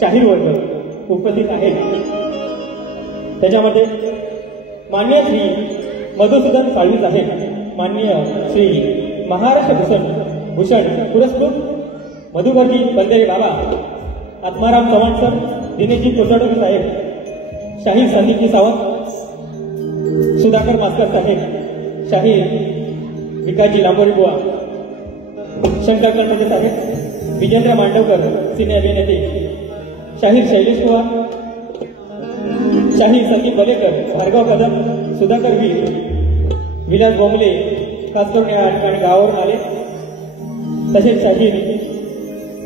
शाहीर वर्ग उपस्थित आहेत। त्याच्यामध्ये माननीय श्री मधुसूदन साळवी साहेब, माननीय श्री महाराष्ट्र भूषण पुरस्कृत मधुवर्गी बंदेरे बाबा, आत्माराम चव्हाण सर, दिनेशजी कोसडकर साहेब, शाहीर संदीपजी सावंत, सुधाकर मास्कर साहेब, शाहीर विकासजी लांबोरे बुवा, शंकर गणपती साहेब, विजेंद्र मांडवकर सिने अभिनेते, शाहीर शैलेश बुवा, शाहीर संदीप बलेकर, भार्गव कदम, सुधाकर वीर, विलास बोंबले खास करून या ठिकाणी गावावरून आले, तसेच शाहीर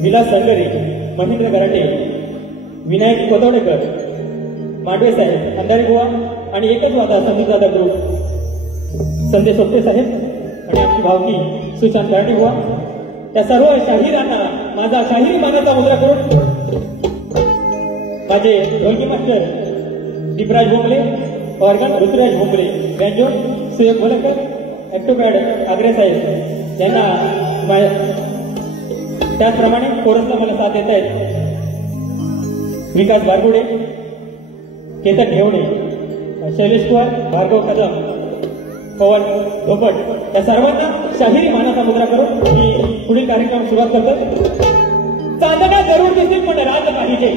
विलास संगरे, महेंद्र गराटे, विनायक कोतवडेकर, मांडवे साहेब, अंधारी बुवा आणि एकच वादा संदीपदादा ग्रुप, संदेश सोपते साहेब आणि आमची भावकी सुशांत गराटे बुवा, त्या सर्व शाहिरांना माझा शाहिरी मानाचा मुद्रा करून माझे ढोलकी master Deepraj Bhongle, organ Rituraj Bhongle, banjo Suyog Bolkar, octopad agro साहेब यांना त्याचप्रमाणे कोरसला मला साथ देत आहेत विकास बारगुडे, केतन घेवणे, शैलेश कुमार, भार्गव कदम, पवन धोपट या सर्वांना शाहिरी मानाचा मुद्रा करून मी पुढील कार्यक्रम सुरुवात करतो। चांदणा जरूर दिसेल पण राज पाहिजे,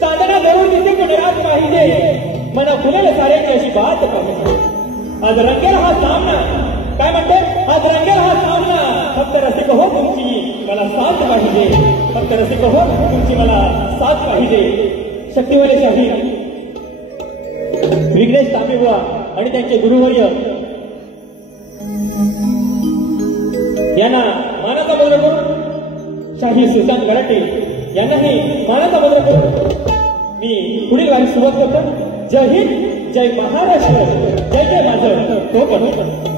चांदणा जरूर दिसेल पण राज पाहिजे, मना फुलेल साऱ्याची अशी बात पाहिजे। आज रंगेल हा सामना, काय म्हणते आज रंगेल हा सामना फक्त रसिक हो तुमची मला साथ पाहिजे फक्त रसिक हो तुमची मला साथ पाहिजे शक्तिवाले शाही विघ्नेश तांबेबुवा आणि त्यांचे गुरुवर्य यांना मानाचा मुद्रा करून शाही सुलतान गडाटे यांनाही मानाचा मुद्रा करून मी पुढील वारी सुरुवात करतो जय हिंद जय महाराष्ट्र जय जय माझं कोकण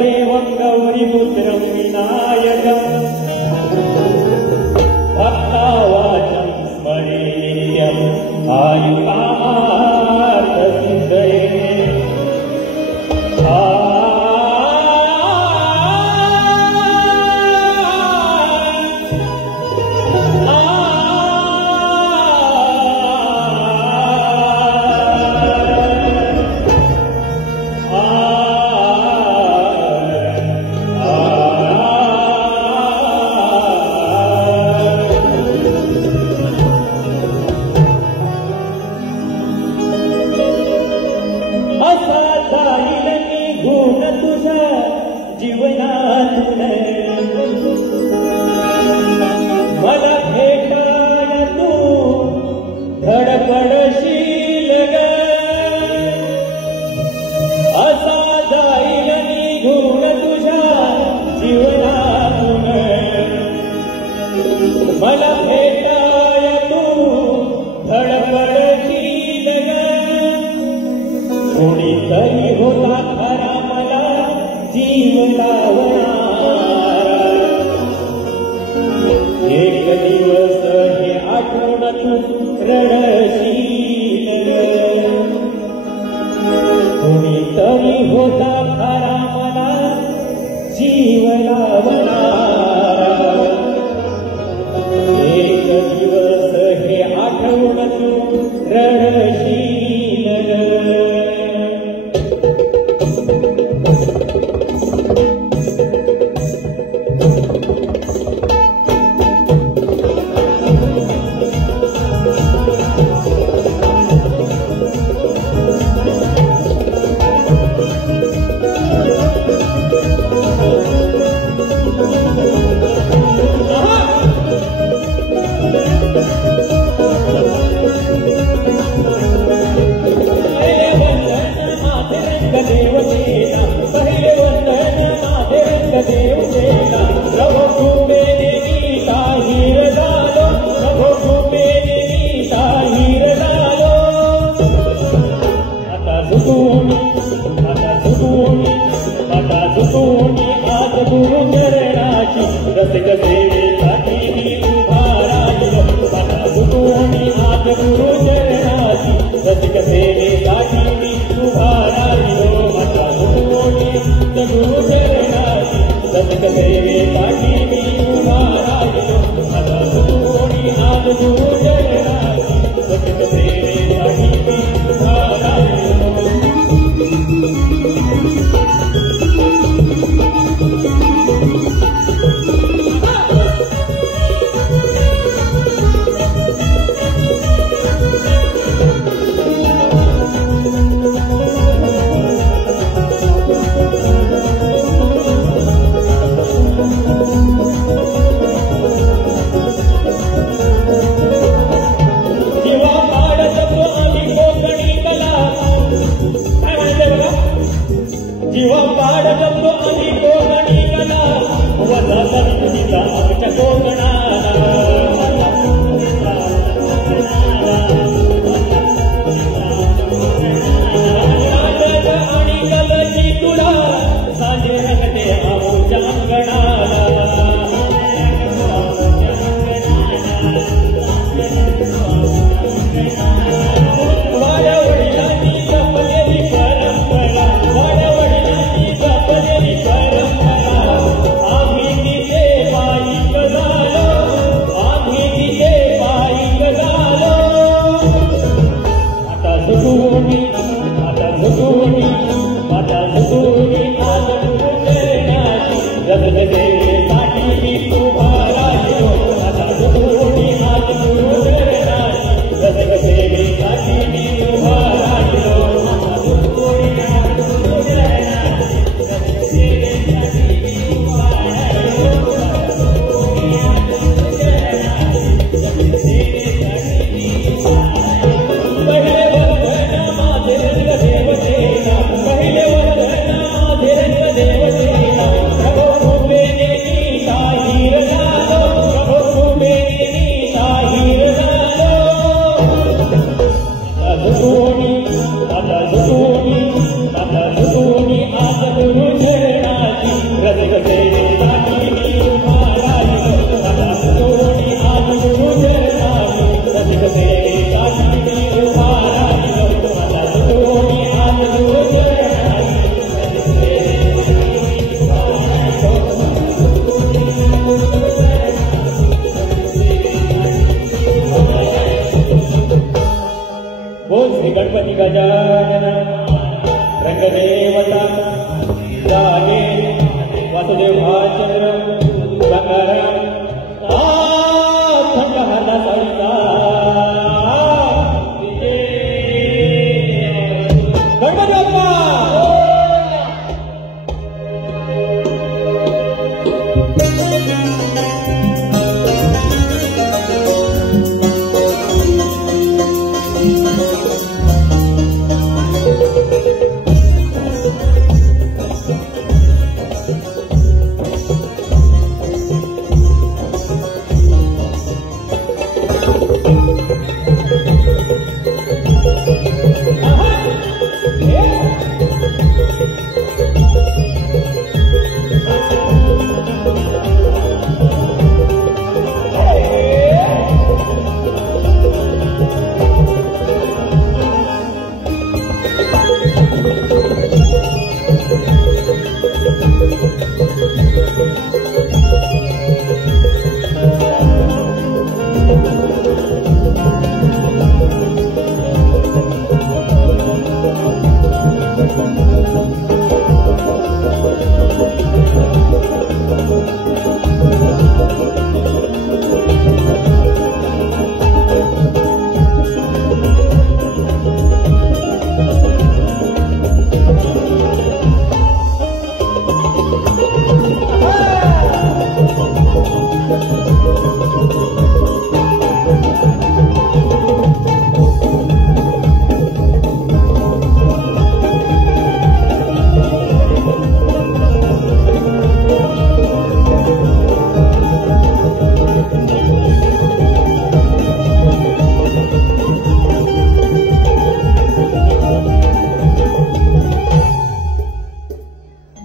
देवं गौरीपुत्रं विनायकं भक्तावाचं स्मरेयम् आयुकामार्थसिद्धये जीवनातून मला भेटाय तू धडपडशील ग असा जाईल निघून तुझ्या जीवनातून मला भेटाय तू धडपडशील ग कोणीतरी होता खरा मला जीव लावणारा एक दिवस हे आठवण तू रडशील कोणीतरी होता खरा मला जीव लावणारा एक दिवस हे आठवण तू रडशील रसिक सेवेसाठी मी उभा राहिलो मला गुरुनी आज गुरु चरणाची रसिक सेवेसाठी मी उभा राहिलो रंगदेवता जागे वासुदेव भाचंद्र गंगाराम थंड हाता साविता गणपती बाप्पा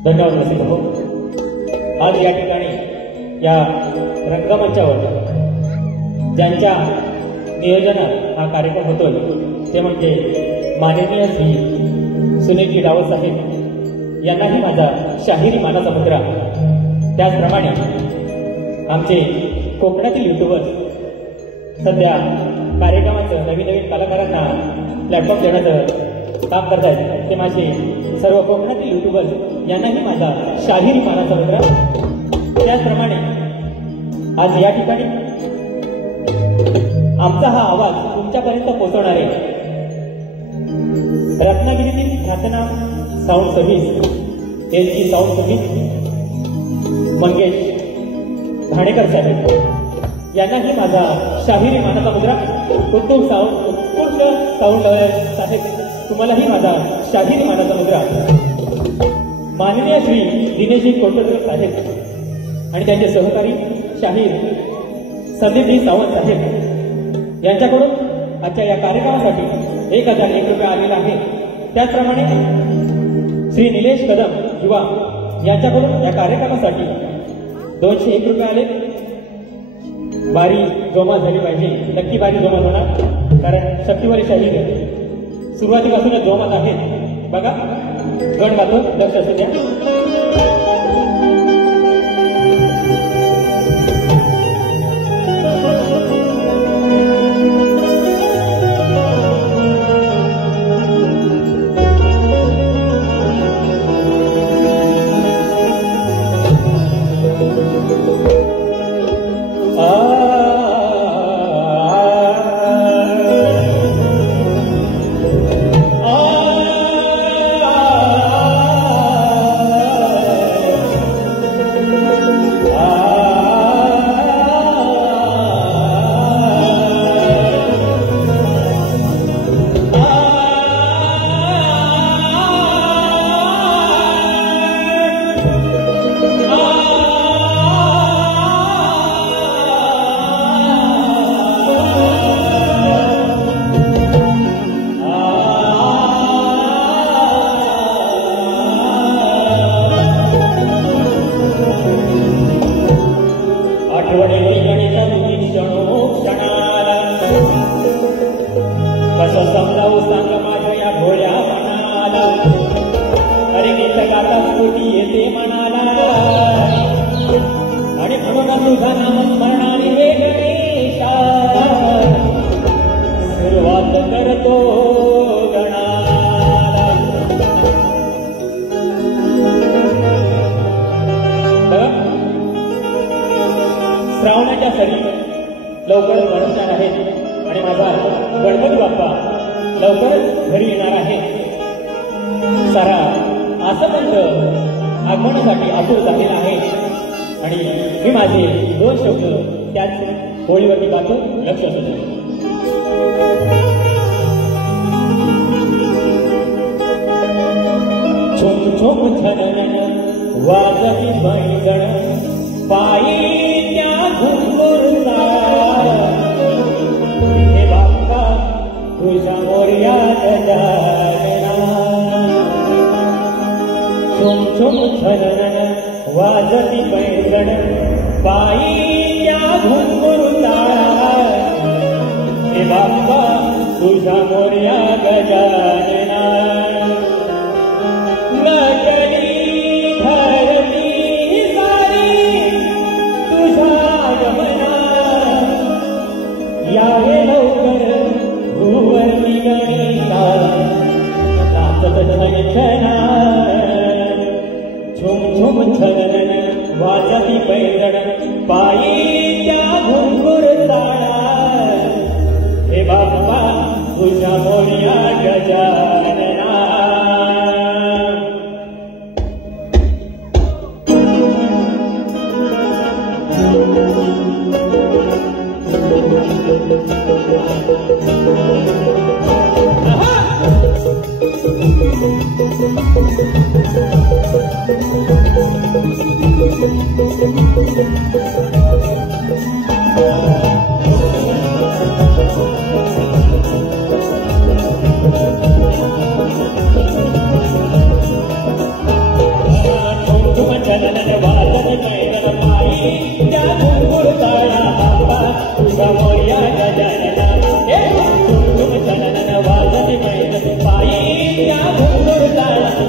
धन्यवाद रसिक हो. आज या ठिकाणी या रंगमंचावर ज्यांच्या नियोजनात हा कार्यक्रम होतोय ते म्हणजे माननीय श्री सुनीलजी डावस साहेब यांनाही माझा शाहिरी मानाचा मुद्रा. त्याचप्रमाणे आमचे कोकणातील युट्यूबर्स सध्या कार्यक्रमाचं नवीन नवीन कलाकारांना प्लॅटफॉर्म देण्याचं काम करतायत ते माझे सर्व कोकणातील युट्यूबर्स यांनाही माझा शाहिरी मानाचा मुद्रा. त्याचप्रमाणे आज या ठिकाणी आमचा हा आवाज तुमच्यापर्यंत पोहोचवणारे रत्नागिरीतील ख्यातनाम साऊंड सर्व्हिस त्यांची साऊंड सर्व्हिस मंगेश घाणेकर साहेब यांनाही माझा शाहिरी मानाचा मुद्रा. उत्तम साऊंड साहेब तुम्हालाही माझा शाहिरी मानाचा मुद्रा. माननीय श्री दिनेशजी कोटकर साहेब आणि त्यांचे सहकारी शाहीर संदीपजी सावंत साहेब यांच्याकडून आजच्या या कार्यक्रमासाठी 1001 रुपये आलेला आहे. त्याचप्रमाणे श्री निलेश कदम युवा यांच्याकडून या कार्यक्रमासाठी 201 रुपये आले. बारी जोमा झाली पाहिजे. नक्की बारी जोमात होणार कारण शक्तीवारी शाहीर सुरुवातीपासूनच जोमात आहेत. बघा गण गातो लक्ष असू द्या. सारा आसमंत आगमनासाठी आतुर झालेला आहे आणि मी माझे 2 शब्द त्याच होळीवरती गातो. लक्ष असू. छुम छुम छनन वाजती पैंजण पायी त्या घुंगुरचा हे बाप्पा तुझ्या मोरया गजानना. छुम छुम छनन वाजती पैंजण पायी त्या घुंगुरचा हे बाप्पा तुझ्या मोरया गजानना. यावे लवकर भुवनी गणिता नाचत छनछना. झुम झुम छनन वाजती पैंजण पायी त्या घुंगुर ताळा हे बाप्पा तुझ्या मोरया गजानना.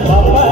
बाप्पा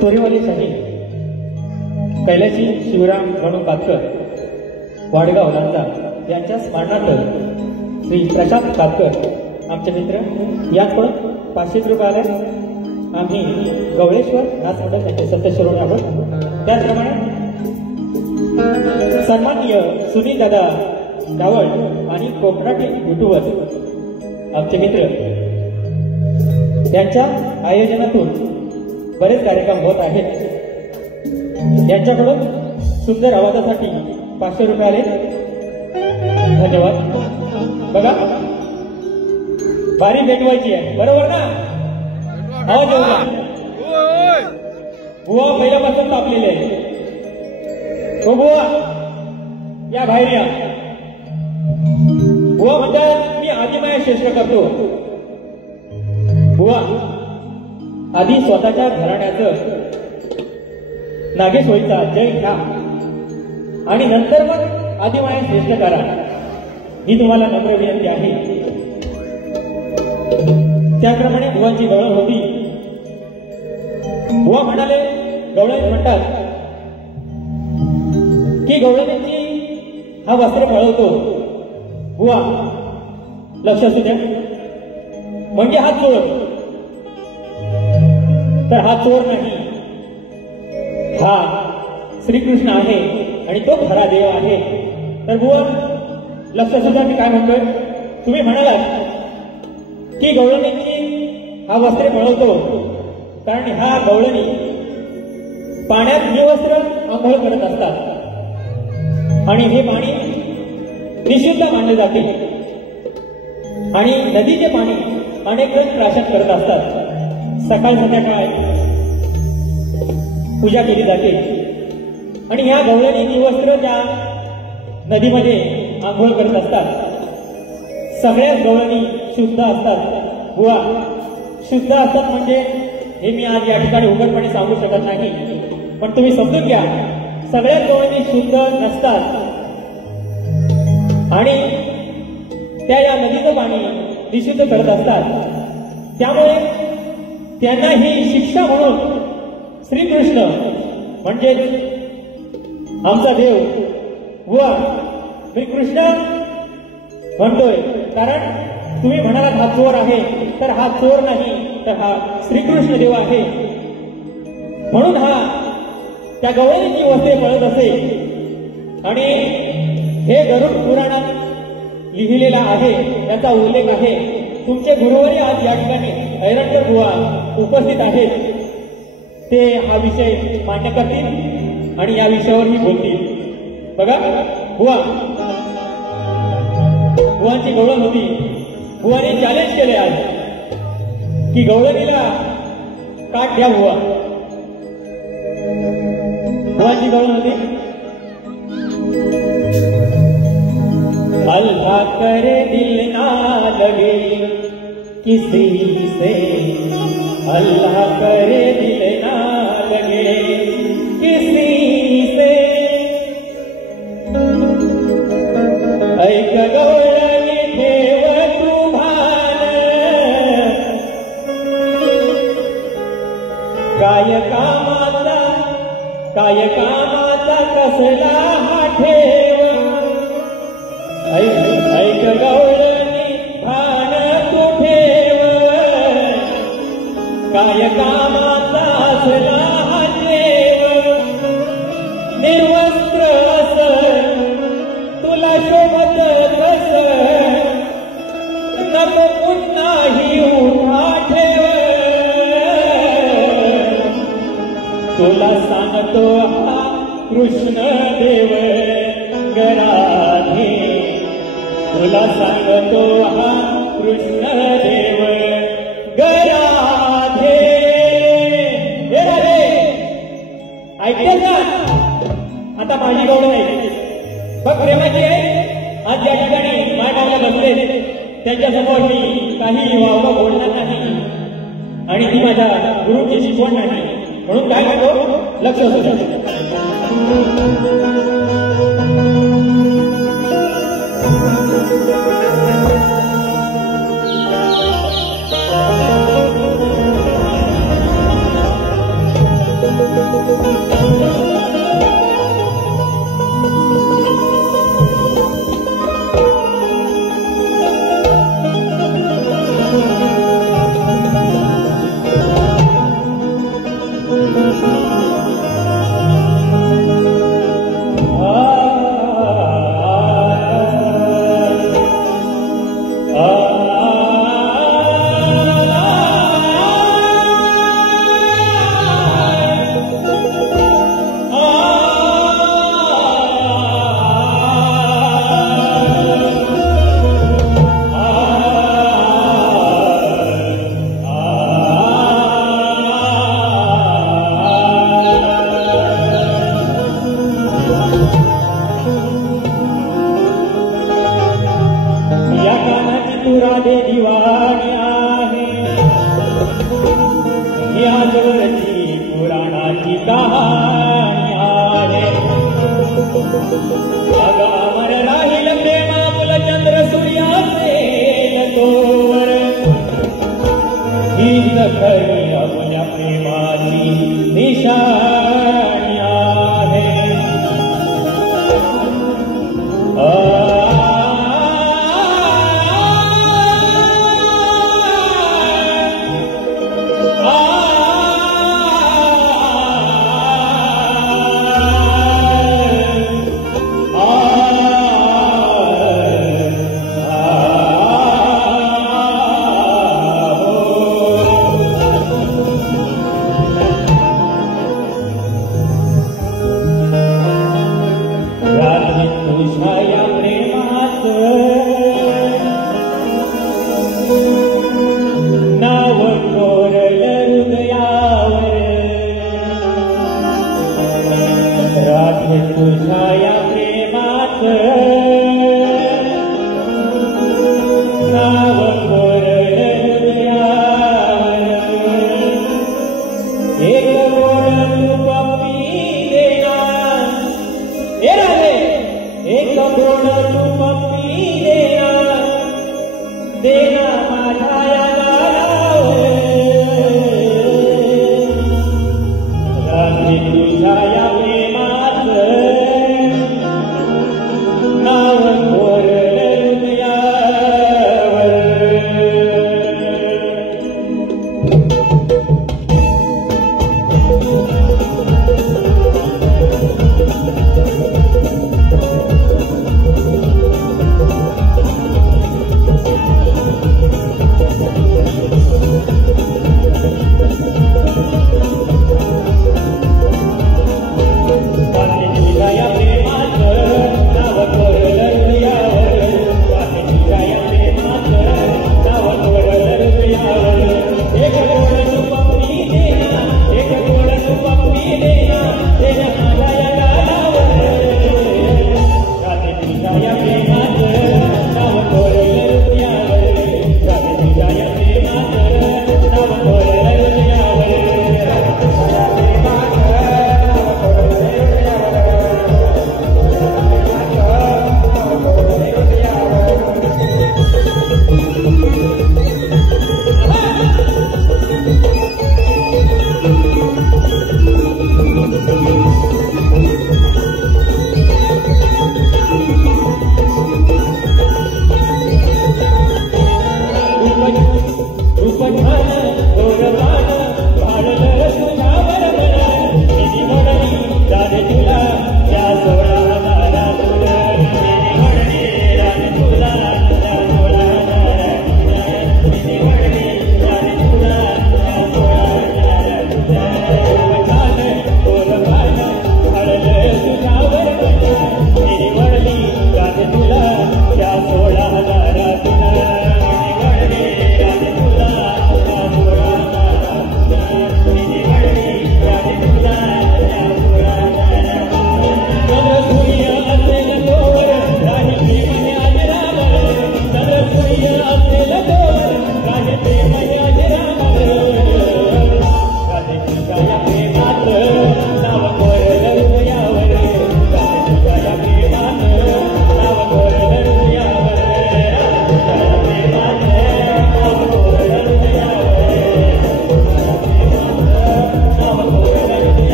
तोरीवाली साहेब कैलाशी शिवराम म्हणून कातकर वाडगाव लांजा यांच्या स्मरणार्थ श्री प्रशांत कातकर आमचे मित्र याचकडून 500 रुपये आले. आम्ही गवळेश्वर नाथमंडळ यांचे सत्तेश्वरून आहोत. त्याचप्रमाणे सन्माननीय सुनील दादा डावळ आणि कोकणाटी युट्यूबर आमचे मित्र यांच्या आयोजनातून बरेच कार्यक्रम होत आहेत. यांच्याकडून सुंदर आवाजासाठी 500 रुपये आले. धन्यवाद. बघा बारी पेटवायची आहे बरोबर ना. आवाज येऊ द्या. बुवा पहिल्यापासून तापलेले आहे. हो बुवा या बाहेर या. बुवा म्हणतात मी आदिमाया श्रेष्ठ करतो. बुवा आधी स्वतःच्या घराण्याचं नागेशोळीचा जय घ्या आणि नंतर मग आदिमाया श्रेष्ठ करा ही तुम्हाला नम्र विनंती आहे. त्याप्रमाणे बुवांची गवळण होती. बुवा म्हणाले गवळण म्हणतात की गवळणीची हा वस्त्र पळवतो. बुवा लक्ष असू द्या. म्हणजे हा चोर तर हा चोर नाही. हा श्रीकृष्ण आहे आणि तो खरा देव आहे. तर बुवा लक्ष सुद्धा मी काय म्हणतोय. तुम्ही म्हणालात की गवळणीची हा वस्त्र पळवतो कारण हा गवळणी पाण्यात निवस्त्र आंघोळ करत असतात आणि हे पाणी निषिद्ध मानले जाते आणि नदीचे पाणी अनेक जण प्राशन करत असतात. सकाळ संध्याकाळ पूजा केली जाते आणि ह्या गवळणी निवस्त्र त्या नदीमध्ये आंघोळ करत असतात. सगळ्याच गवळणी शुद्ध असतात. बुवा शुद्ध असतात म्हणजे हे मी आज या ठिकाणी उघडपणे सांगू शकत नाही. पण तुम्ही समजून घ्या सगळ्याच गवळणी शुद्ध नसतात आणि त्या या नदीचं पाणी निषिद्ध करत असतात. त्यामुळे त्यांना ही शिक्षा म्हणून श्रीकृष्ण म्हणजे आमचा देव बुवा मी कृष्ण म्हणतोय कारण तुम्ही म्हणालात हा चोर आहे तर हा चोर नाही तर हा श्रीकृष्ण देव आहे. म्हणून हा त्या गवळणीची वस्त्रे पळत असे आणि हे गरुड पुराणात लिहिलेला आहे. त्याचा उल्लेख आहे. तुमचे गुरुवारी आज या ठिकाणी ऐरणकर बुवा उपस्थित आहेत. ते हा विषय मान्य करतील आणि या विषयावर मी बोलतील. बघा बुवा बुवांची गवळण होती. बुवाने चॅलेंज केले आज की गवळणीला काट द्या बुवा. बुवांची गवळण होती. अल्लाह करे दिल ना लगे किसी से. अल्लाह करे दिल ना लगे किसी से. ऐक गवळणी ठेव तू भान काय कामाचा कसला हा ठेव. शोभत कस नको पुन्हाही उठा ठेव तुला सांगतो हा कृष्ण देव गराधे तुला सांगतो हा कृष्ण देव गराधे हे राधे ऐकते का आता माझी गौड नाही बघ प्रेमाची आहे आज या ठिकाणी मायबाला बसले त्यांच्यासमोर मी काही वावगा बोलणार नाही आणि ती माझ्या गुरुची शिकवण नाही म्हणून काय करतो लक्ष असू शकतो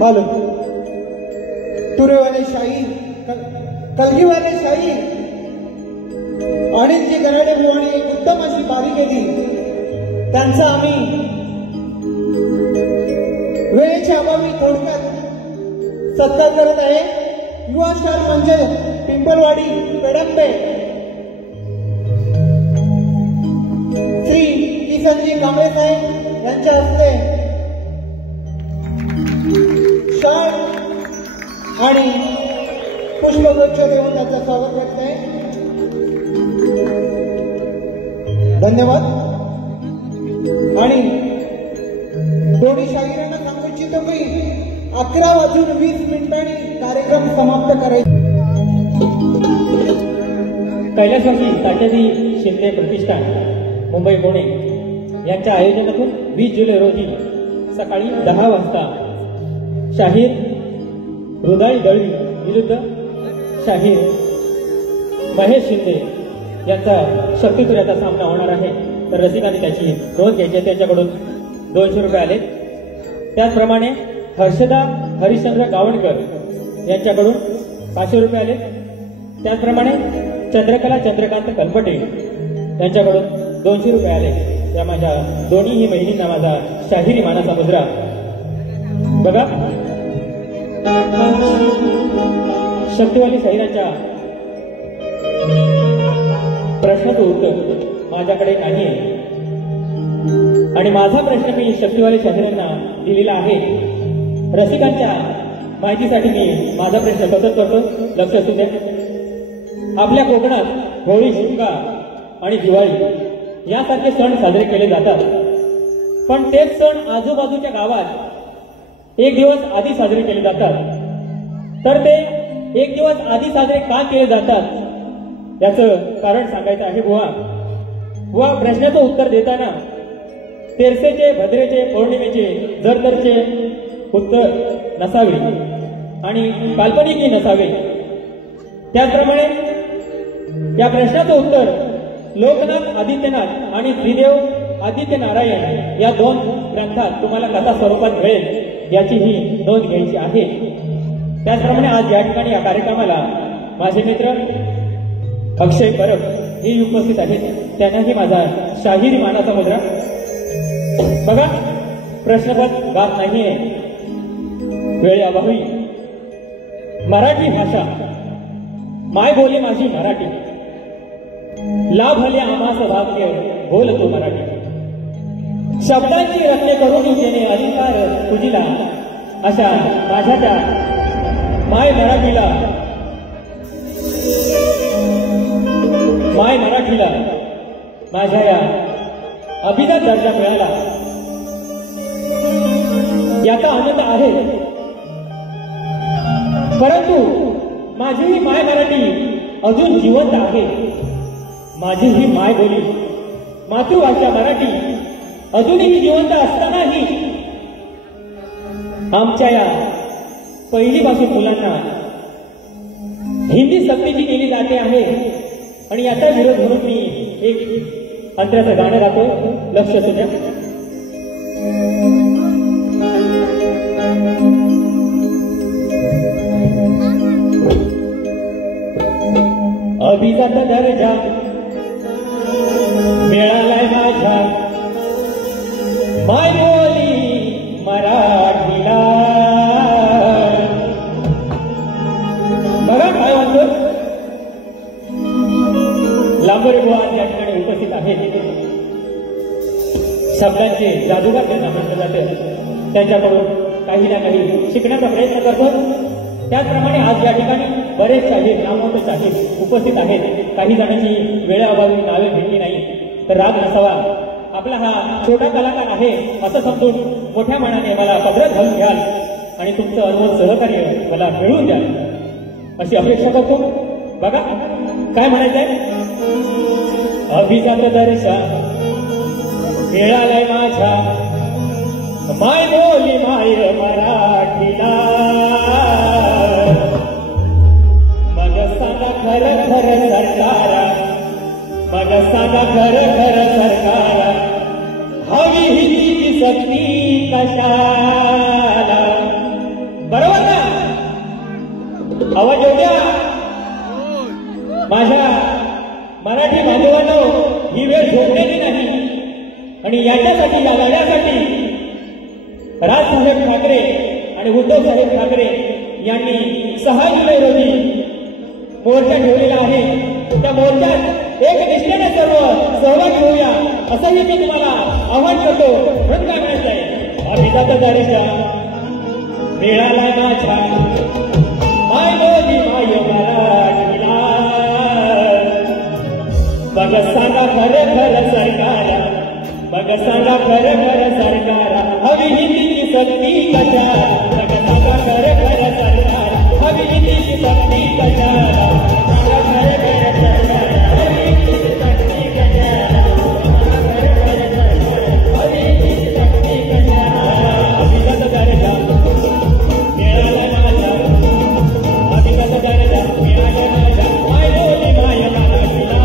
मालूम तुरे वाले शाही कलगी वाले शाही आणि जी गराडे बुवाणी एक उत्तम अशी बारी केली त्यांचा आम्ही वेळेच्या अभावी थोडक्यात सत्कार करत आहे. युवा स्टार म्हणजे पिंपलवाडी पेडंबे श्री किसनजी कांबळे साहेब यांच्या हस्ते शाल आणि पुष्पगुच्छ देऊन त्याचं स्वागत करत आहे. धन्यवाद. आणि दोन्ही शाहिरांना सांगू इच्छितो की 11:20 कार्यक्रम समाप्त करायचा. कैलासवासी तात्याजी शिंदे प्रतिष्ठान मुंबई पुणे यांच्या आयोजनातून 20 जुलै रोजी सकाळी 10 वाजता शाहीर हृदय दळवी विरुद्ध शाहीर महेश शिंदे यांचा शक्तीपुऱ्याचा सामना होणार आहे. तर रसिकांनी त्याची नोंद घ्यायची. त्यांच्याकडून 200 रुपये आले. त्याचप्रमाणे हर्षदा हरिश्चंद्र गावणकर यांच्याकडून 500 रुपये आले. त्याचप्रमाणे चंद्रकला चंद्रकांत कलपटे यांच्याकडून 200 रुपये आले. या माझ्या दोन्हीही बहिणींना माझा शाहिरी मानाचा मुद्रा. बघा, शक्तिवाली शाहिरांच्या प्रश्नाचं उत्तर माझ्याकडे नाही आहे आणि माझा प्रश्न मी शक्तिवाली शाहिरांना दिलेला आहे. रसिकांच्या माहितीसाठी मी माझा प्रश्न सतत करतो. लक्ष असू द्या. आपल्या कोकणात होळी, शिमगा आणि दिवाळी यासारखे सण साजरे केले जातात. पण तेच सण आजूबाजूच्या गावात एक दिवस आधी साजरे केले जातात. तर ते एक दिवस आधी साजरे का केले जातात याचं कारण सांगायचं आहे. बुवा, प्रश्नाचं उत्तर देताना तेरसेचे, भद्रेचे, पौर्णिमेचे, जरदरचे उत्तर नसावे आणि काल्पनिकही नसावे. त्याचप्रमाणे या प्रश्नाचं उत्तर लोकनाथ आदित्यनाथ आणि श्रीदेव आदित्य नारायण या 2 ग्रंथात तुम्हाला कथा स्वरूपात मिळेल याचीही नोंद घ्यायची आहे. त्याचप्रमाणे आज या ठिकाणी या कार्यक्रमाला माझे मित्र अक्षय परब हे उपस्थित आहेत. त्यांनाही माझा शाहिरी मानाचा मुद्रा. बघा, प्रश्नपद गात नाहीये वेळेअभावी. मराठी भाषा मायबोली माझी मराठी, लाभले आम्हास भाग्य बोलतो मराठी. शब्दांची रचने करून जेणे अधिकार तुझीला अशा माझ्या त्या माय मराठीला माझ्या या अभिजात दर्जा मिळाला याचा आनंद आहे. परंतु माझी ही माय मराठी अजून जिवंत आहे. माझी ही माय बोली मातृभाषा मराठी अजूनही जिवंत असतानाही आमच्या या पहिलीपासून मुलांना हिंदी सक्तीची केली जाते आहे. आणि याचा विरोध म्हणून मी एक अंतराचं गाणं गातो. लक्ष असू द्या. अभिजात दर्जा मिळालाय माझ्या मायबोली मराठीला. बघा काय म्हणतो लांबोरे बुवा या ठिकाणी उपस्थित आहेत. शब्दांचे जादूगार त्यांना म्हटलं जातं. त्यांच्याकडून काही ना काही शिकण्याचा प्रयत्न करतो. त्याचप्रमाणे आज या ठिकाणी बरेच शाहीर नामवंत शाहीर उपस्थित आहेत. काही जणांची वेळेअभावी नावे भेटली नाही तर राग नसावा. आपला हा छोटा कलाकार आहे असं समजून मोठ्या मनाने मला पदरात घालून घ्याल आणि तुमचं अनमोल सहकार्य मला मिळवून द्याल अशी अपेक्षा करतो. बघा काय म्हणायचंय. अभिजात दर्जा मिळालाय माझ्या मायबोली माय मराठीला. मग सांगा खरं खरं सरकारा, मग सांगा खरं खरं सरकारा, हवी ही सक्ती कशाला. बरोबर ना. आवाज येऊ द्या माझ्या मराठी बांधवांनो. ही वेळ झोपण्याची नाही आणि याच्यासाठी या लढ्यासाठी राजसाहेब ठाकरे आणि उद्धवसाहेब ठाकरे यांनी 6 जुलै रोजी मोर्चा ठेवलेला आहे. त्या मोर्चात एक निष्ठेने सर्व सहभागी होऊया असंही मी तुम्हाला आवाहन करतो. म्हणून काय म्हणायचंय. अभिजात दर्जा मिळालाय माझ्या मायबोली माय मराठीला. मग सांगा खरं खरं सरकारा, मग सांगा खरं खरं सरकारा, हवी हिंदीची सक्ती कशाला. मग सांगा खरं खरं सरकारा, हवी हिंदीची सक्ती कशाला. सांगा खरं खरं सरकारा, हवी हिंदीची सक्ती कशाला. सांगा खरं खरं सरकारा, हवी हिंदीची सक्ती कशाला. अभिजात दर्जा मिळाला माझा, अभिजात दर्जा मिळाला माझा मायबोली माय मराठीला.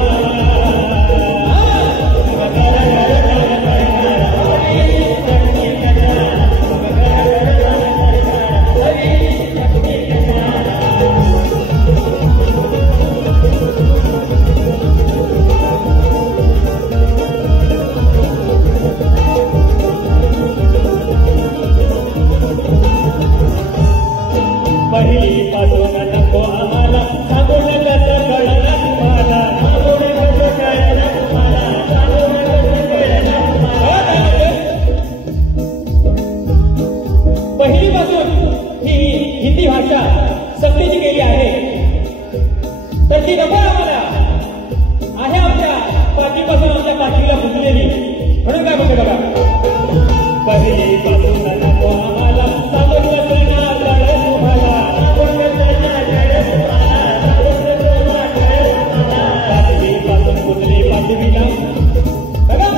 पहिलीपासून ही हिंदी भाषा सक्तीची केली आहे तर ती नको आम्हाला आहे. आमच्या पाठीपासून आमच्या पाठीला फुटलेली. म्हणून काय म्हणते बघा. पहिलीपासून नको आम्हाला सामोरं ना लढ तुम्हाला. पाचवीपासून फुटली पाचवीला. बघा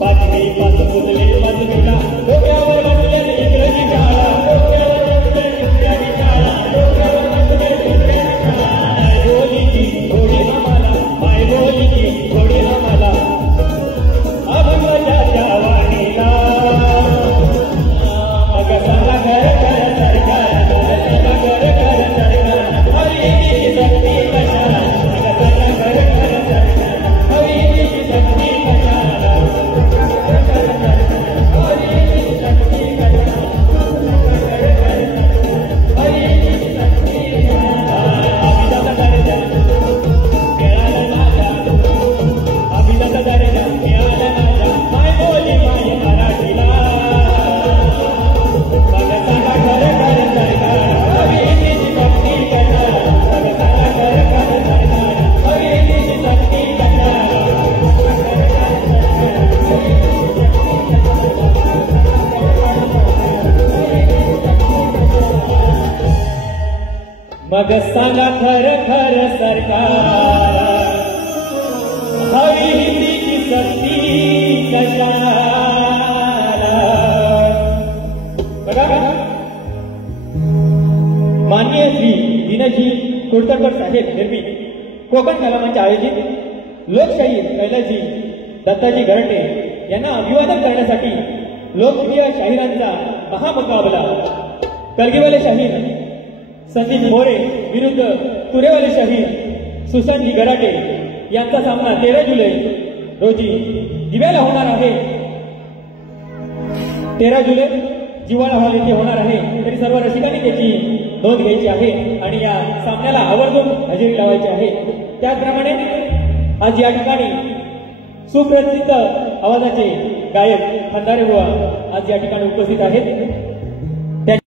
पाचवीपासून फुटली पाचवीला. डोक्यावर बसलेली इंग्रजी शाळा, डोक्यावर बसलेली इंग्रजी शाळा, डोक्यावर बसलेली इंग्रजी शाळा. मायबोलीची थोडी आम्हाला, मायबोलीची थोडी आम्हाला. अभंगाच्या वाणीला. मग सांगा खरं खरं सरकार, सांगा खरं खरं सरकार, हवी हिंदीची सक्ती कशाला. मग सांगा खरं खरं सरकार, हवी हिंदीची सक्ती कशाला. मग सांगा खरं खरं सरकार, हवी हिंदीची सक्ती कशाला. बघा माननीय श्री विनयजी कुलकर्णी साहेब निर्मित कोकण कलामंच आयोजित लोकशाही कैलासजी दत्ताजी घरटे यांना अभिवादन करण्यासाठी लोकप्रिय शाहिरांचा महामुकाबला कलगीवाले शाहीर संदीप मोरे विरुद्ध तुरेवाले शाहीर सुशांतजी गराटे यांचा सामना 13 जुलै रोजी दिव्याला होणार आहे. 13 जुलै जिवाळा हॉल येथे होणार आहे. तरी सर्व रसिकांनी त्याची नोंद घ्यायची आहे आणि या सामन्याला आवर्जून हजेरी लावायची आहे. त्याचप्रमाणे आज या ठिकाणी सुप्रसिद्ध आवाजाचे गायक खंदारे बुवा आज या ठिकाणी उपस्थित आहेत.